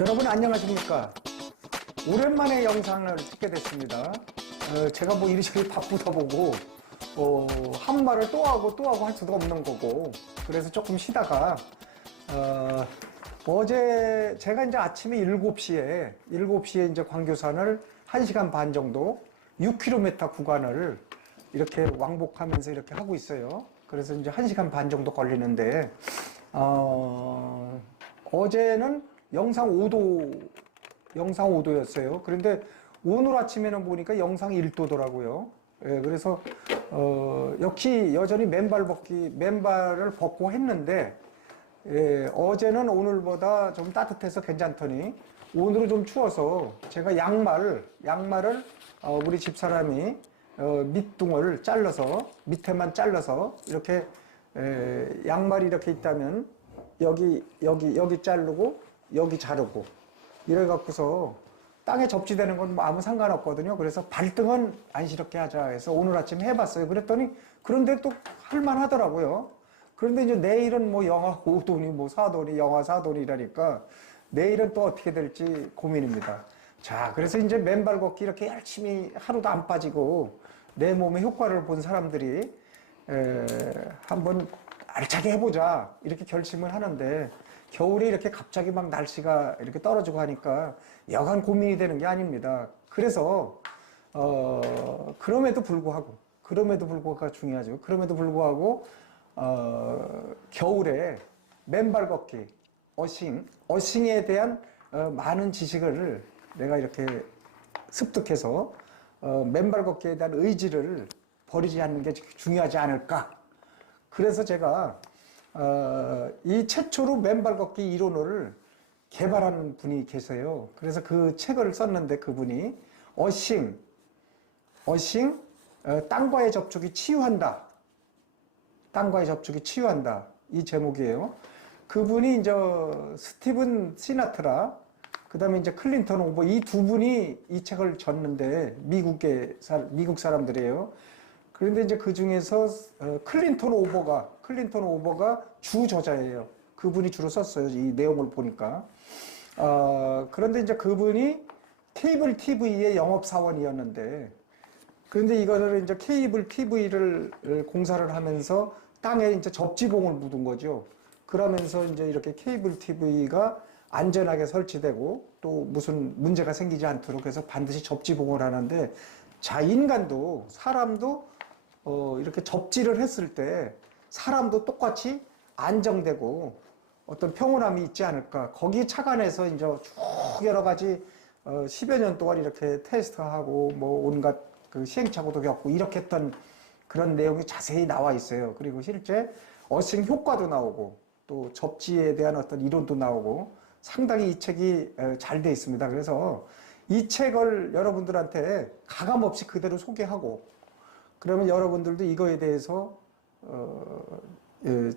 여러분 안녕하십니까? 오랜만에 영상을 찍게 됐습니다. 제가 뭐 이리저리 바쁘다 보고 한 말을 또 하고 할 수도 없는 거고, 그래서 조금 쉬다가 어제 제가 이제 아침에 7시에 이제 광교산을 1시간 반 정도 6km 구간을 이렇게 왕복하면서 이렇게 하고 있어요. 그래서 이제 1시간 반 정도 걸리는데, 어제는 영상 5도였어요. 그런데 오늘 아침에는 보니까 영상 1도더라고요. 예, 그래서, 역시 여전히 맨발을 벗고 했는데, 예, 어제는 오늘보다 좀 따뜻해서 괜찮더니, 오늘은 좀 추워서 제가 양말을, 우리 집사람이, 밑둥을 잘라서, 밑에만 잘라서, 이렇게, 양말이 이렇게 있다면, 여기 자르고, 여기 자르고, 이래갖고서 땅에 접지되는 건 뭐 아무 상관없거든요. 그래서 발등은 안 시렵게 하자 해서 오늘 아침 해봤어요. 그랬더니, 그런데 또 할만하더라고요. 그런데 이제 내일은 뭐 영하 5도니 뭐 4도니 영하 4도니라니까 내일은 또 어떻게 될지 고민입니다. 자, 그래서 이제 맨발 걷기 이렇게 열심히 하루도 안 빠지고 내 몸에 효과를 본 사람들이 한번 알차게 해보자 이렇게 결심을 하는데, 겨울에 이렇게 갑자기 막 날씨가 이렇게 떨어지고 하니까 여간 고민이 되는 게 아닙니다. 그래서 그럼에도 불구하고 중요하죠. 그럼에도 불구하고 겨울에 맨발 걷기, 어싱에 대한 많은 지식을 내가 이렇게 습득해서 맨발 걷기에 대한 의지를 버리지 않는 게 중요하지 않을까. 그래서 제가 이 최초로 맨발 걷기 이론을 개발한 분이 계세요. 그래서 그 책을 썼는데, 그분이 땅과의 접촉이 치유한다. 이 제목이에요. 그분이 이제 스티븐 시나트라, 그 다음에 이제 클린턴 오버, 이 두 분이 이 책을 졌는데, 미국 사람들이에요. 그런데 이제 그 중에서 클린턴 오버가 주 저자예요. 그분이 주로 썼어요. 이 내용을 보니까. 그런데 이제 그분이 케이블 TV의 영업사원이었는데, 그런데 이거를 이제 케이블 TV를 공사를 하면서 땅에 이제 접지봉을 묻은 거죠. 그러면서 이제 이렇게 케이블 TV가 안전하게 설치되고 또 무슨 문제가 생기지 않도록 해서 반드시 접지봉을 하는데, 자, 사람도 이렇게 접지를 했을 때 사람도 똑같이 안정되고 어떤 평온함이 있지 않을까. 거기 착안해서 이제 쭉 여러 가지 10여 년 동안 이렇게 테스트하고 뭐 온갖 그 시행착오도 겪고 이렇게 했던 그런 내용이 자세히 나와 있어요. 그리고 실제 어싱 효과도 나오고 또 접지에 대한 어떤 이론도 나오고 상당히 이 책이 잘 돼 있습니다. 그래서 이 책을 여러분들한테 가감없이 그대로 소개하고, 그러면 여러분들도 이거에 대해서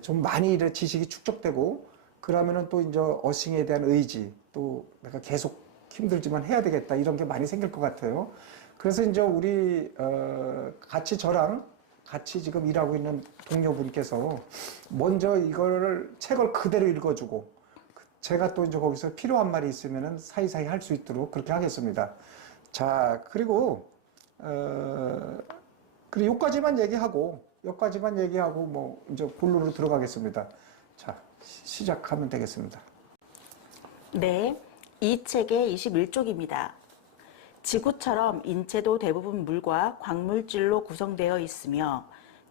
좀 많이 지식이 축적되고, 그러면은 또 이제 어싱에 대한 의지, 또 내가 계속 힘들지만 해야 되겠다, 이런 게 많이 생길 것 같아요. 그래서 이제 우리 저랑 같이 지금 일하고 있는 동료분께서 먼저 이거를 책을 그대로 읽어주고, 제가 또 이제 거기서 필요한 말이 있으면은 사이사이 할 수 있도록 그렇게 하겠습니다. 자, 그리고 여기까지만 얘기하고 뭐 이제 본론으로 들어가겠습니다. 자, 시작하면 되겠습니다. 네, 이 책의 21쪽입니다. 지구처럼 인체도 대부분 물과 광물질로 구성되어 있으며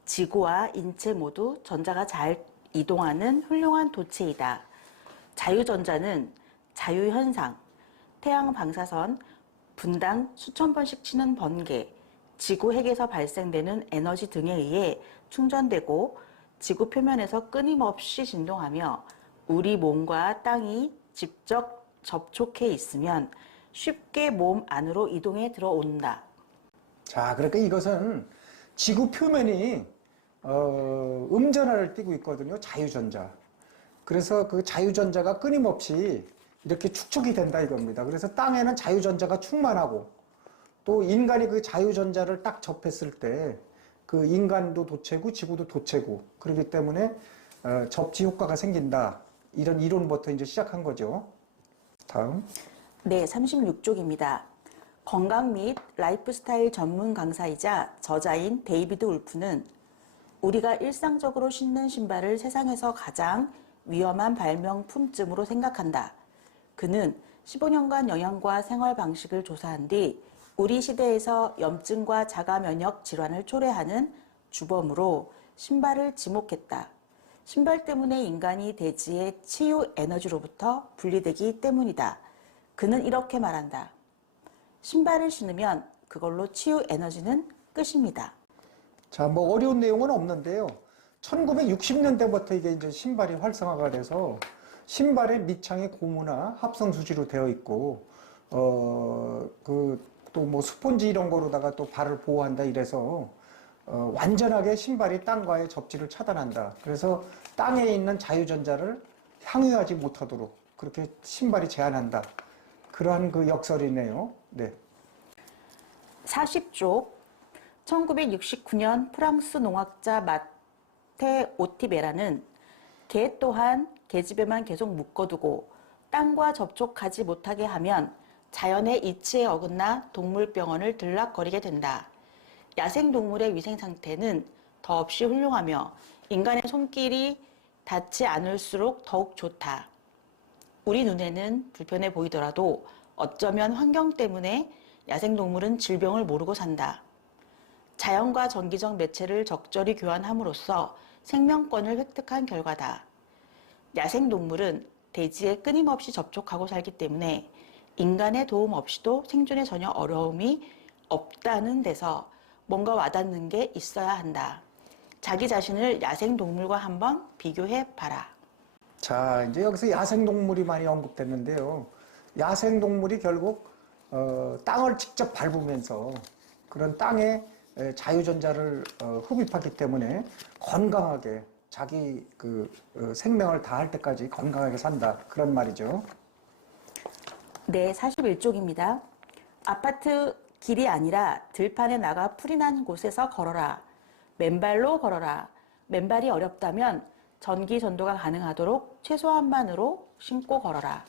지구와 인체 모두 전자가 잘 이동하는 훌륭한 도체이다. 자유전자는 자유현상, 태양 방사선, 분당 수천 번씩 치는 번개, 지구 핵에서 발생되는 에너지 등에 의해 충전되고 지구 표면에서 끊임없이 진동하며 우리 몸과 땅이 직접 접촉해 있으면 쉽게 몸 안으로 이동해 들어온다. 자, 그러니까 이것은 지구 표면이 음전하를 띠고 있거든요. 자유전자. 그래서 그 자유전자가 끊임없이 이렇게 축적이 된다 이겁니다. 그래서 땅에는 자유전자가 충만하고, 또 인간이 그 자유전자를 딱 접했을 때 그 인간도 도체고 지구도 도체고, 그렇기 때문에 접지 효과가 생긴다, 이런 이론부터 이제 시작한 거죠. 다음. 네, 36쪽입니다. 건강 및 라이프 스타일 전문 강사이자 저자인 데이비드 울프는 우리가 일상적으로 신는 신발을 세상에서 가장 위험한 발명품쯤으로 생각한다. 그는 15년간 영양과 생활 방식을 조사한 뒤 우리 시대에서 염증과 자가 면역 질환을 초래하는 주범으로 신발을 지목했다. 신발 때문에 인간이 대지의 치유 에너지로부터 분리되기 때문이다. 그는 이렇게 말한다. 신발을 신으면 그걸로 치유 에너지는 끝입니다. 자, 뭐 어려운 내용은 없는데요. 1960년대부터 이게 이제 신발이 활성화가 돼서 신발의 밑창이 고무나 합성 수지로 되어 있고, 또 뭐 스폰지 이런 거로다가 또 발을 보호한다 이래서 완전하게 신발이 땅과의 접지를 차단한다. 그래서 땅에 있는 자유전자를 향유하지 못하도록 그렇게 신발이 제한한다. 그러한 그 역설이네요. 네. 40쪽 1969년 프랑스 농학자 마테 오티베라는 개 또한 계집애만 계속 묶어두고 땅과 접촉하지 못하게 하면 자연의 이치에 어긋나 동물병원을 들락거리게 된다. 야생동물의 위생 상태는 더없이 훌륭하며 인간의 손길이 닿지 않을수록 더욱 좋다. 우리 눈에는 불편해 보이더라도 어쩌면 환경 때문에 야생동물은 질병을 모르고 산다. 자연과 정기적 매체를 적절히 교환함으로써 생명권을 획득한 결과다. 야생동물은 대지에 끊임없이 접촉하고 살기 때문에 인간의 도움 없이도 생존에 전혀 어려움이 없다는 데서 뭔가 와닿는 게 있어야 한다. 자기 자신을 야생동물과 한번 비교해 봐라. 자, 이제 여기서 야생동물이 많이 언급됐는데요. 야생동물이 결국 땅을 직접 밟으면서 그런 땅에 자유전자를 흡입하기 때문에 건강하게 자기 생명을 다할 때까지 건강하게 산다. 그런 말이죠. 네, 41쪽입니다. 아파트 길이 아니라 들판에 나가 풀이 난 곳에서 걸어라. 맨발로 걸어라. 맨발이 어렵다면 전기 전도가 가능하도록 최소한만으로 신고 걸어라.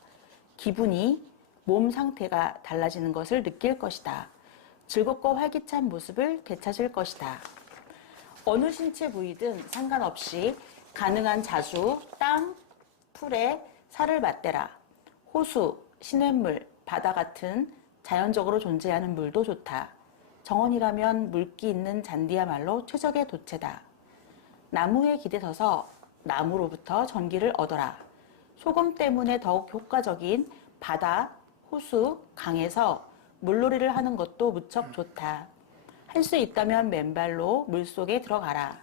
기분이, 몸 상태가 달라지는 것을 느낄 것이다. 즐겁고 활기찬 모습을 되찾을 것이다. 어느 신체 부위든 상관없이 가능한 자주, 땅, 풀에 살을 맞대라. 호수, 시냇물, 바다 같은 자연적으로 존재하는 물도 좋다. 정원이라면 물기 있는 잔디야말로 최적의 도체다. 나무에 기대 서서 나무로부터 전기를 얻어라. 소금 때문에 더욱 효과적인 바다, 호수, 강에서 물놀이를 하는 것도 무척 좋다. 할 수 있다면 맨발로 물속에 들어가라.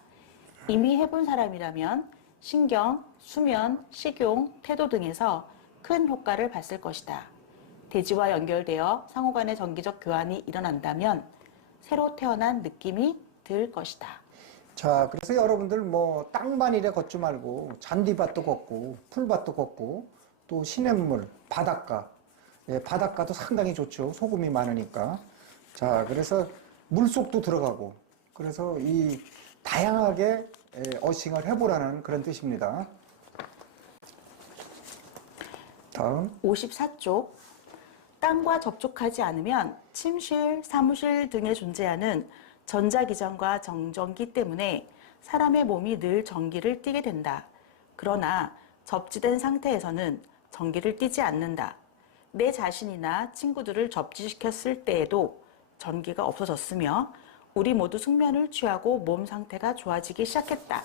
이미 해본 사람이라면 신경, 수면, 식용, 태도 등에서 큰 효과를 봤을 것이다. 대지와 연결되어 상호간의 정기적 교환이 일어난다면 새로 태어난 느낌이 들 것이다. 자, 그래서 여러분들 뭐 땅만이래 걷지 말고 잔디밭도 걷고 풀밭도 걷고 또 시냇물, 바닷가. 예, 바닷가도 상당히 좋죠. 소금이 많으니까. 자, 그래서 물속도 들어가고 그래서 이 다양하게 어싱을 해보라는 그런 뜻입니다. 다음. 54쪽 땅과 접촉하지 않으면 침실, 사무실 등에 존재하는 전자기전과 정전기 때문에 사람의 몸이 늘 전기를 띠게 된다. 그러나 접지된 상태에서는 전기를 띠지 않는다. 내 자신이나 친구들을 접지시켰을 때에도 전기가 없어졌으며 우리 모두 숙면을 취하고 몸 상태가 좋아지기 시작했다.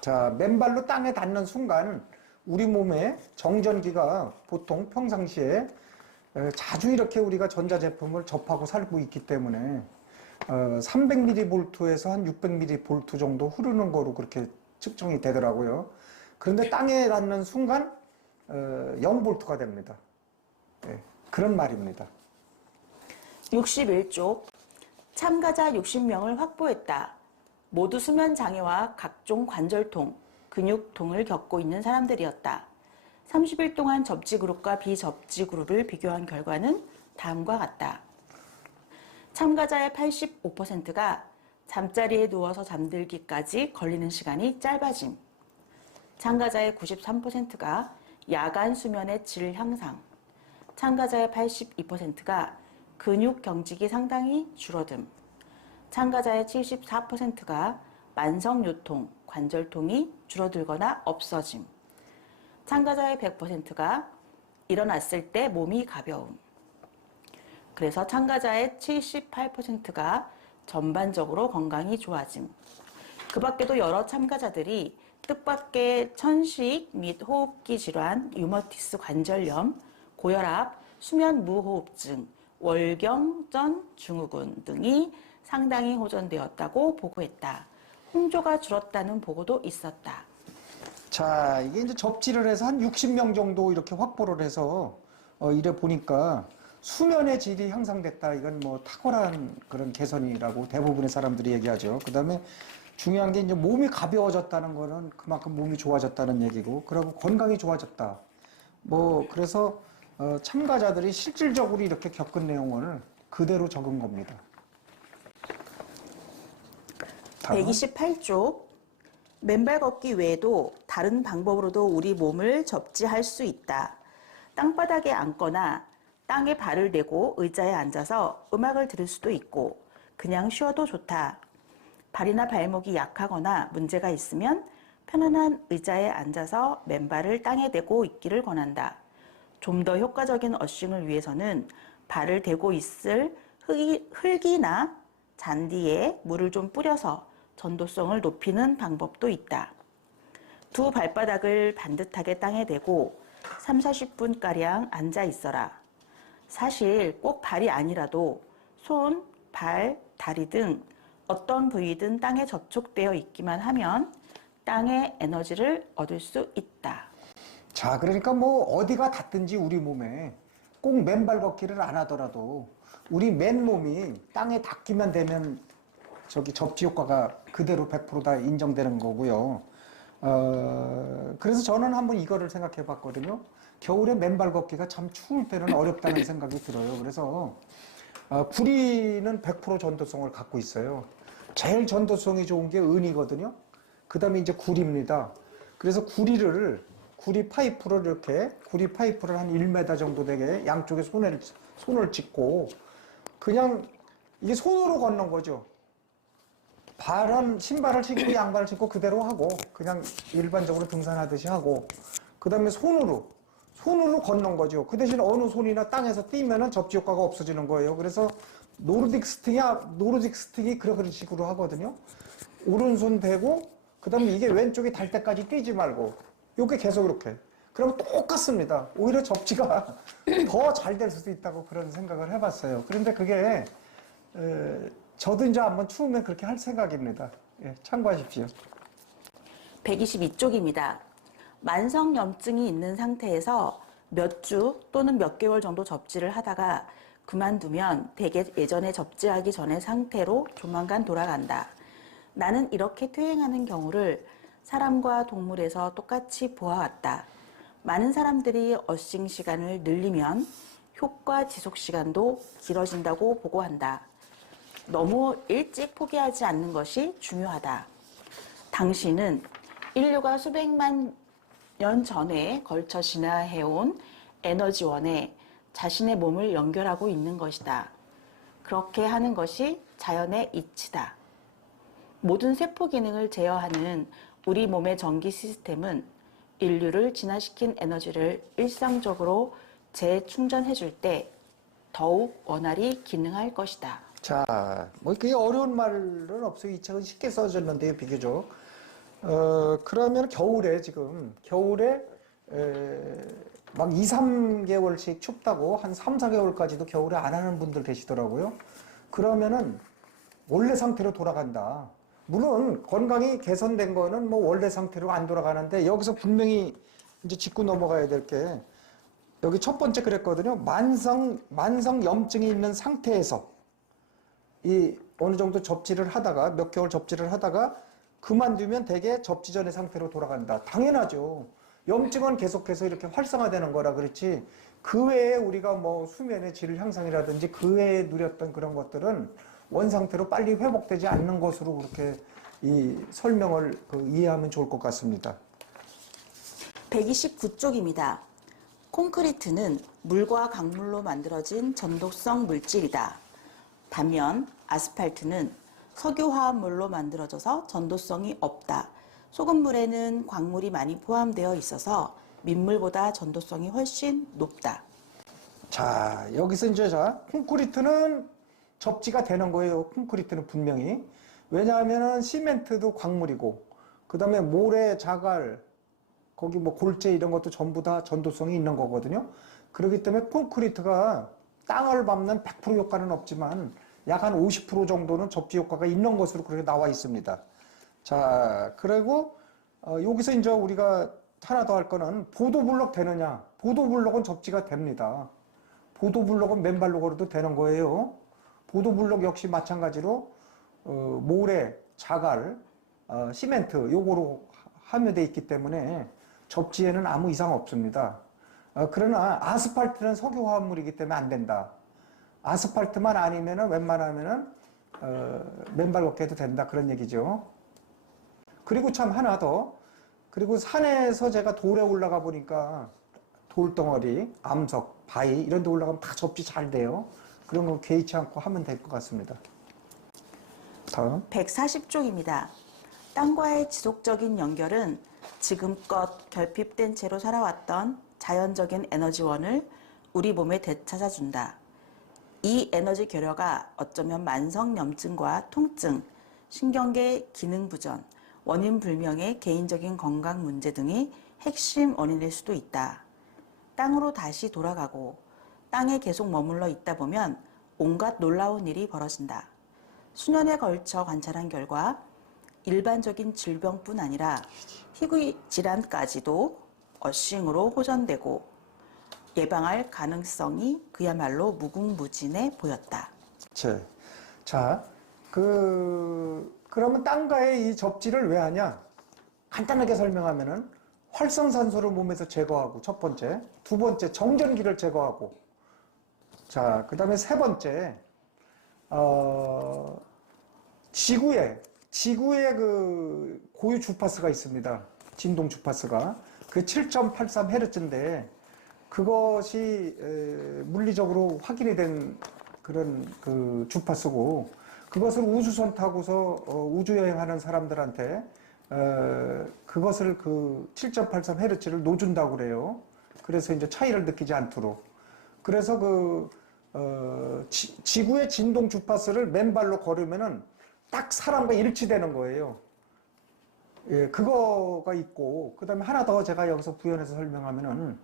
자, 맨발로 땅에 닿는 순간 우리 몸에 정전기가 보통 평상시에 자주 이렇게 우리가 전자제품을 접하고 살고 있기 때문에 300mV에서 한 600mV 정도 흐르는 거로 그렇게 측정이 되더라고요. 그런데 땅에 닿는 순간 0V가 됩니다. 네, 그런 말입니다. 61쪽 참가자 60명을 확보했다. 모두 수면 장애와 각종 관절통, 근육통을 겪고 있는 사람들이었다. 30일 동안 접지 그룹과 비접지 그룹을 비교한 결과는 다음과 같다. 참가자의 85%가 잠자리에 누워서 잠들기까지 걸리는 시간이 짧아짐. 참가자의 93%가 야간 수면의 질 향상. 참가자의 82%가 근육 경직이 상당히 줄어듦. 참가자의 74%가 만성 요통, 관절통이 줄어들거나 없어짐. 참가자의 100%가 일어났을 때 몸이 가벼움. 그래서 참가자의 78%가 전반적으로 건강이 좋아짐. 그 밖에도 여러 참가자들이 뜻밖의 천식 및 호흡기 질환, 류머티스 관절염, 고혈압, 수면 무호흡증, 월경전 증후군 등이 상당히 호전되었다고 보고했다. 홍조가 줄었다는 보고도 있었다. 자, 이게 이제 접지를 해서 한 60명 정도 이렇게 확보를 해서 이래 보니까 수면의 질이 향상됐다. 이건 뭐 탁월한 그런 개선이라고 대부분의 사람들이 얘기하죠. 그 다음에 중요한 게 이제 몸이 가벼워졌다는 거는 그만큼 몸이 좋아졌다는 얘기고, 그리고 건강이 좋아졌다. 뭐 그래서 참가자들이 실질적으로 이렇게 겪은 내용을 그대로 적은 겁니다. 128쪽 맨발 걷기 외에도 다른 방법으로도 우리 몸을 접지할 수 있다. 땅바닥에 앉거나 땅에 발을 대고 의자에 앉아서 음악을 들을 수도 있고 그냥 쉬어도 좋다. 발이나 발목이 약하거나 문제가 있으면 편안한 의자에 앉아서 맨발을 땅에 대고 있기를 권한다. 좀 더 효과적인 어싱을 위해서는 발을 대고 있을 흙이나 잔디에 물을 좀 뿌려서 전도성을 높이는 방법도 있다. 두 발바닥을 반듯하게 땅에 대고 3, 40분가량 앉아 있어라. 사실 꼭 발이 아니라도 손, 발, 다리 등 어떤 부위든 땅에 접촉되어 있기만 하면 땅의 에너지를 얻을 수 있다. 자, 그러니까 뭐 어디가 닿든지 우리 몸에 꼭 맨발 걷기를 안 하더라도 우리 맨몸이 땅에 닿기만 되면 저기 접지 효과가 그대로 100%다 인정되는 거고요. 그래서 저는 한번 이거를 생각해 봤거든요. 겨울에 맨발 걷기가 참 추울 때는 어렵다는 생각이 들어요. 그래서 구리는 100% 전도성을 갖고 있어요. 제일 전도성이 좋은 게 은이거든요. 그 다음에 이제 구리입니다. 그래서 구리 파이프를 한 1m 정도 되게 양쪽에 손을 짚고 그냥 이게 손으로 걷는 거죠. 발은 신발을 신고 양발을 신고 그대로 하고 그냥 일반적으로 등산하듯이 하고 그 다음에 손으로 걷는 거죠. 그 대신 어느 손이나 땅에서 띄면은 접지 효과가 없어지는 거예요. 그래서 노르딕 스틱이 그런 식으로 하거든요. 오른손 대고 그 다음에 이게 왼쪽이 달 때까지 뛰지 말고 요게 계속 이렇게. 그러면 똑같습니다. 오히려 접지가 더 잘 될 수도 있다고 그런 생각을 해봤어요. 그런데 그게 저도 이제 한번 추우면 그렇게 할 생각입니다. 예, 참고하십시오. 122쪽입니다. 만성염증이 있는 상태에서 몇 주 또는 몇 개월 정도 접지를 하다가 그만두면 대개 예전에 접지하기 전의 상태로 조만간 돌아간다. 나는 이렇게 퇴행하는 경우를 사람과 동물에서 똑같이 보아왔다. 많은 사람들이 어싱 시간을 늘리면 효과 지속 시간도 길어진다고 보고한다. 너무 일찍 포기하지 않는 것이 중요하다. 당신은 인류가 수백만 년 전에 걸쳐 진화해온 에너지원에 자신의 몸을 연결하고 있는 것이다. 그렇게 하는 것이 자연의 이치다. 모든 세포 기능을 제어하는 우리 몸의 전기 시스템은 인류를 진화시킨 에너지를 일상적으로 재충전해줄 때 더욱 원활히 기능할 것이다. 자, 뭐 그게 어려운 말은 없어요. 이 책은 쉽게 써졌는데요, 비교적. 그러면 겨울에 막 2, 3개월씩 춥다고 한 3, 4개월까지도 겨울에 안 하는 분들 계시더라고요. 그러면은 원래 상태로 돌아간다. 물론 건강이 개선된 거는 뭐 원래 상태로 안 돌아가는데 여기서 분명히 이제 짚고 넘어가야 될 게 여기 첫 번째 그랬거든요. 만성 염증이 있는 상태에서 이 어느 정도 접지를 하다가 몇 개월 접지를 하다가 그만두면 대개 접지 전의 상태로 돌아간다. 당연하죠. 염증은 계속해서 이렇게 활성화되는 거라 그렇지 그 외에 우리가 뭐 수면의 질 향상이라든지 그 외에 누렸던 그런 것들은 원상태로 빨리 회복되지 않는 것으로 그렇게 이 설명을 이해하면 좋을 것 같습니다. 129쪽입니다. 콘크리트는 물과 강물로 만들어진 전도성 물질이다. 반면 아스팔트는 석유화합물로 만들어져서 전도성이 없다. 소금물에는 광물이 많이 포함되어 있어서 민물보다 전도성이 훨씬 높다. 자, 여기서 이제 콘크리트는 접지가 되는 거예요. 콘크리트는 분명히. 왜냐하면은 시멘트도 광물이고, 그 다음에 모래, 자갈, 거기 뭐 골재 이런 것도 전부 다 전도성이 있는 거거든요. 그렇기 때문에 콘크리트가 땅을 밟는 100% 효과는 없지만 약 한 50% 정도는 접지 효과가 있는 것으로 그렇게 나와 있습니다. 자, 그리고 여기서 이제 우리가 하나 더 할 거는 보도블록 되느냐. 보도블록은 접지가 됩니다. 보도블록은 맨발로 걸어도 되는 거예요. 보도블록 역시 마찬가지로 모래, 자갈, 시멘트 요거로 함유되어 있기 때문에 접지에는 아무 이상 없습니다. 그러나 아스팔트는 석유화합물이기 때문에 안 된다. 아스팔트만 아니면은 웬만하면은 맨발 걷기 해도 된다 그런 얘기죠. 그리고 참 하나 더. 그리고 산에서 제가 돌에 올라가 보니까 돌덩어리, 암석, 바위 이런 데 올라가면 다 접지 잘 돼요. 그런 건 개의치 않고 하면 될 것 같습니다. 다음. 140쪽입니다. 땅과의 지속적인 연결은 지금껏 결핍된 채로 살아왔던 자연적인 에너지원을 우리 몸에 되찾아준다. 이 에너지 결여가 어쩌면 만성염증과 통증, 신경계 기능 부전, 원인 불명의 개인적인 건강 문제 등이 핵심 원인일 수도 있다. 땅으로 다시 돌아가고 땅에 계속 머물러 있다 보면 온갖 놀라운 일이 벌어진다. 수년에 걸쳐 관찰한 결과 일반적인 질병뿐 아니라 희귀 질환까지도 어싱으로 호전되고 예방할 가능성이 그야말로 무궁무진해 보였다. 자, 그러면 땅과의 이 접지를 왜 하냐? 간단하게 설명하면은 활성산소를 몸에서 제거하고 첫 번째, 두 번째 정전기를 제거하고, 자, 그 다음에 세 번째, 지구에 그 고유 주파수가 있습니다. 진동 주파수가. 그 7.83Hz인데 그것이 물리적으로 확인이 된 그런 그 주파수고 그것을 우주선 타고서 우주여행하는 사람들한테 그것을 그 7.83Hz를 놓준다고 그래요. 그래서 이제 차이를 느끼지 않도록. 그래서 지구의 진동 주파수를 맨발로 걸으면은 딱 사람과 일치되는 거예요. 예, 그거가 있고, 그 다음에 하나 더 제가 여기서 부연해서 설명하면은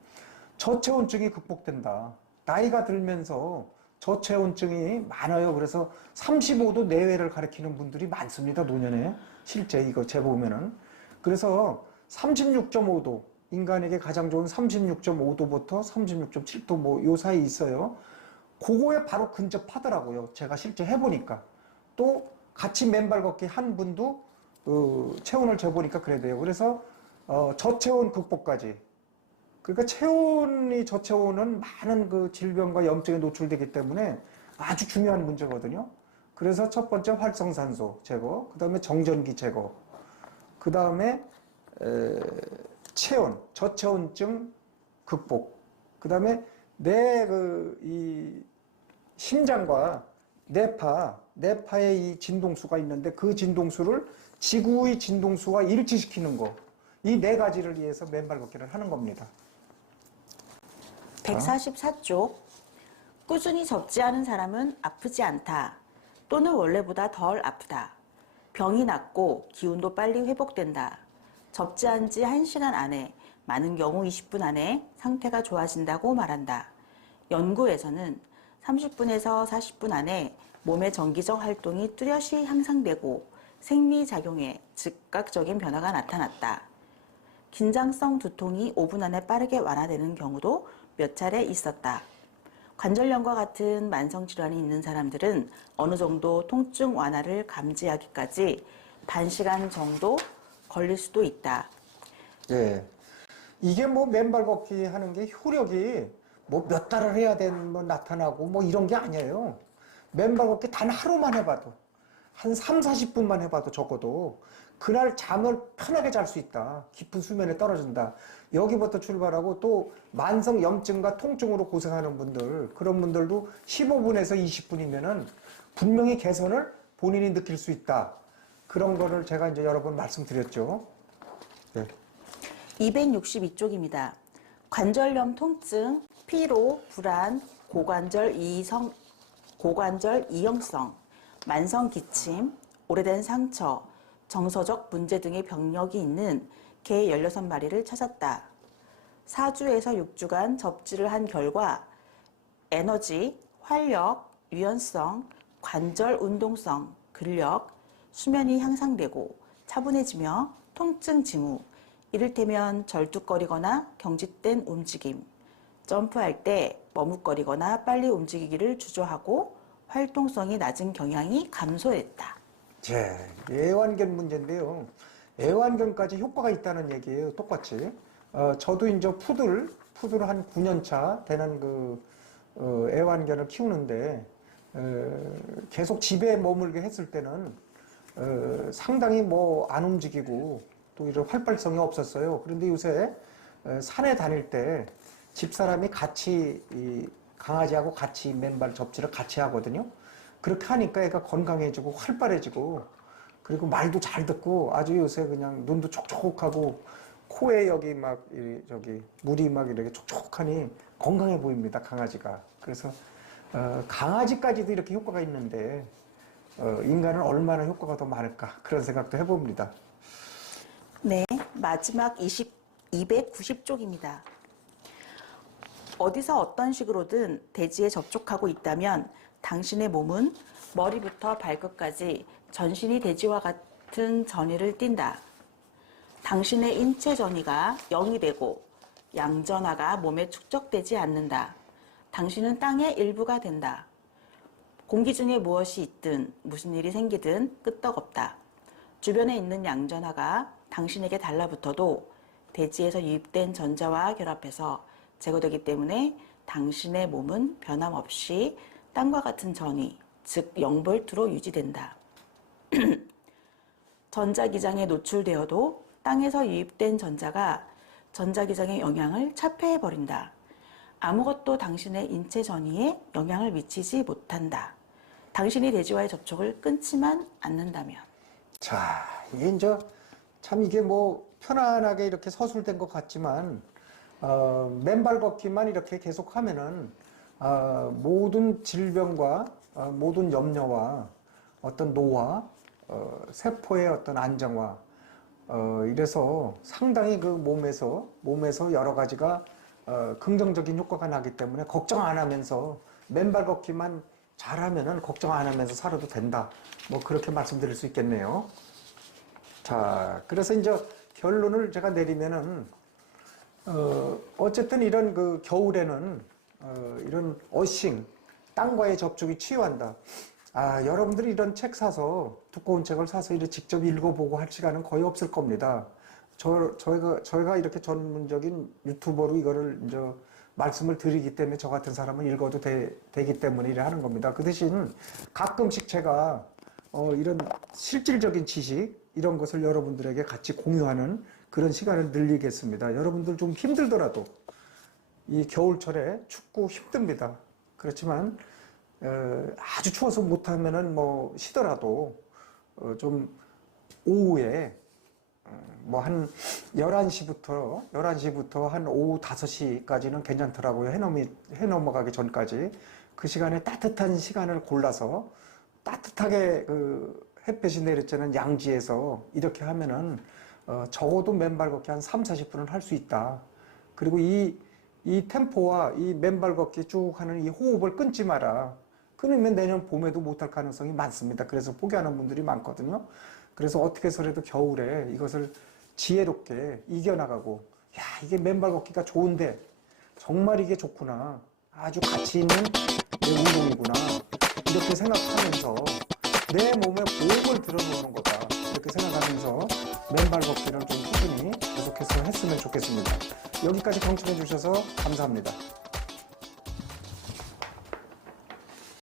저체온증이 극복된다. 나이가 들면서 저체온증이 많아요. 그래서 35도 내외를 가리키는 분들이 많습니다. 노년에. 실제 이거 재보면은. 그래서 36.5도, 인간에게 가장 좋은 36.5도부터 36.7도 뭐 요 사이 있어요. 그거에 바로 근접하더라고요. 제가 실제 해보니까. 또 같이 맨발 걷기 한 분도 체온을 재보니까 그래 돼요. 그래서 저체온 극복까지. 그러니까 저체온은 많은 그 질병과 염증에 노출되기 때문에 아주 중요한 문제거든요. 그래서 첫 번째 활성산소 제거, 그 다음에 정전기 제거, 그 다음에 저체온증 극복, 그 다음에 이 심장과 뇌파의 이 진동수가 있는데 그 진동수를 지구의 진동수와 일치시키는 거. 이 네 가지를 위해서 맨발 걷기를 하는 겁니다. 144쪽. 꾸준히 접지 않은 사람은 아프지 않다. 또는 원래보다 덜 아프다. 병이 낫고 기운도 빨리 회복된다. 접지한 지 1시간 안에, 많은 경우 20분 안에 상태가 좋아진다고 말한다. 연구에서는 30분에서 40분 안에 몸의 정기적 활동이 뚜렷이 향상되고 생리작용에 즉각적인 변화가 나타났다. 긴장성 두통이 5분 안에 빠르게 완화되는 경우도 몇 차례 있었다. 관절염과 같은 만성질환이 있는 사람들은 어느 정도 통증 완화를 감지하기까지 반시간 정도 걸릴 수도 있다. 예. 이게 뭐 맨발 걷기 하는 게 효력이 뭐 몇 달을 해야 되면 나타나고 뭐 이런 게 아니에요. 맨발 걷기 단 하루만 해봐도 한 3, 40분만 해봐도 적어도 그날 잠을 편하게 잘 수 있다. 깊은 수면에 떨어진다. 여기부터 출발하고 또 만성 염증과 통증으로 고생하는 분들, 그런 분들도 15분에서 20분이면은 분명히 개선을 본인이 느낄 수 있다. 그런 거를 제가 이제 여러 번 말씀드렸죠. 네. 262쪽입니다. 관절염 통증, 피로, 불안, 고관절 이형성, 만성 기침, 오래된 상처, 정서적 문제 등의 병력이 있는 개 16마리를 찾았다. 4주에서 6주간 접지를 한 결과 에너지, 활력, 유연성, 관절 운동성, 근력, 수면이 향상되고 차분해지며 통증 징후, 이를테면 절뚝거리거나 경직된 움직임, 점프할 때 머뭇거리거나 빨리 움직이기를 주저하고 활동성이 낮은 경향이 감소했다. 애완견 문제인데요. 애완견까지 효과가 있다는 얘기예요. 똑같이. 저도 이제 푸들 한 9년 차 되는 애완견을 키우는데, 계속 집에 머물게 했을 때는, 상당히 안 움직이고 또 이런 활발성이 없었어요. 그런데 요새 산에 다닐 때 집사람이 같이 강아지하고 같이 맨발 접지를 같이 하거든요. 그렇게 하니까 애가 건강해지고 활발해지고 그리고 말도 잘 듣고 아주 요새 그냥 눈도 촉촉하고 코에 여기 물이 이렇게 촉촉하니 건강해 보입니다, 강아지가. 그래서 강아지까지도 이렇게 효과가 있는데 인간은 얼마나 효과가 더 많을까 그런 생각도 해봅니다. 네, 마지막 290쪽입니다. 어디서 어떤 식으로든 대지에 접촉하고 있다면 당신의 몸은 머리부터 발끝까지 전신이 대지와 같은 전이를 띈다. 당신의 인체 전이가 0이 되고 양전하가 몸에 축적되지 않는다. 당신은 땅의 일부가 된다. 공기 중에 무엇이 있든 무슨 일이 생기든 끄떡없다. 주변에 있는 양전하가 당신에게 달라붙어도 대지에서 유입된 전자와 결합해서 제거되기 때문에 당신의 몸은 변함없이 땅과 같은 전위, 즉 0볼트로 유지된다. 전자기장에 노출되어도 땅에서 유입된 전자가 전자기장의 영향을 차폐해버린다. 아무것도 당신의 인체 전위에 영향을 미치지 못한다. 당신이 대지와의 접촉을 끊지만 않는다면. 자, 이게 이제 참 이게 편안하게 이렇게 서술된 것 같지만 맨발 걷기만 이렇게 계속하면은 모든 질병과 모든 염려와 어떤 노화, 세포의 어떤 안정화, 이래서 상당히 그 몸에서 여러 가지가 긍정적인 효과가 나기 때문에 걱정 안 하면서 맨발 걷기만 잘하면은 걱정 안 하면서 살아도 된다. 그렇게 말씀드릴 수 있겠네요. 자, 그래서 이제 결론을 제가 내리면은 어쨌든 이런 겨울에는 이런 어싱, 땅과의 접촉이 치유한다. 여러분들이 이런 책 사서, 두꺼운 책을 사서 이렇게 직접 읽어보고 할 시간은 거의 없을 겁니다. 저희가 이렇게 전문적인 유튜버로 이거를 이제 말씀을 드리기 때문에 저 같은 사람은 읽어도 되기 때문에 이래 하는 겁니다. 그 대신 가끔씩 제가 이런 실질적인 지식, 이런 것을 여러분들에게 같이 공유하는 그런 시간을 늘리겠습니다. 여러분들 좀 힘들더라도 이 겨울철에 춥고 힘듭니다. 그렇지만 아주 추워서 못하면은 쉬더라도 좀 오후에 한 11시부터 한 오후 5시까지는 괜찮더라고요. 해 넘어가기 전까지. 그 시간에 따뜻한 시간을 골라서 따뜻하게 햇볕이 내리쬐는 양지에서 이렇게 하면은 적어도 맨발 걷기 한 3, 40분은 할 수 있다. 그리고 이 템포와 이 맨발 걷기 쭉 하는 이 호흡을 끊지 마라. 끊으면 내년 봄에도 못할 가능성이 많습니다. 그래서 포기하는 분들이 많거든요. 그래서 어떻게 해서라도 겨울에 이것을 지혜롭게 이겨나가고, 이게 맨발 걷기가 좋은데 정말 이게 좋구나, 아주 가치 있는 내 운동이구나, 이렇게 생각하면서 내 몸에 보험을 들어놓는 거다, 이렇게 생각하면서 맨발 걷기를 좀 꾸준히 계속해서 했으면 좋겠습니다. 여기까지 경청해 주셔서 감사합니다.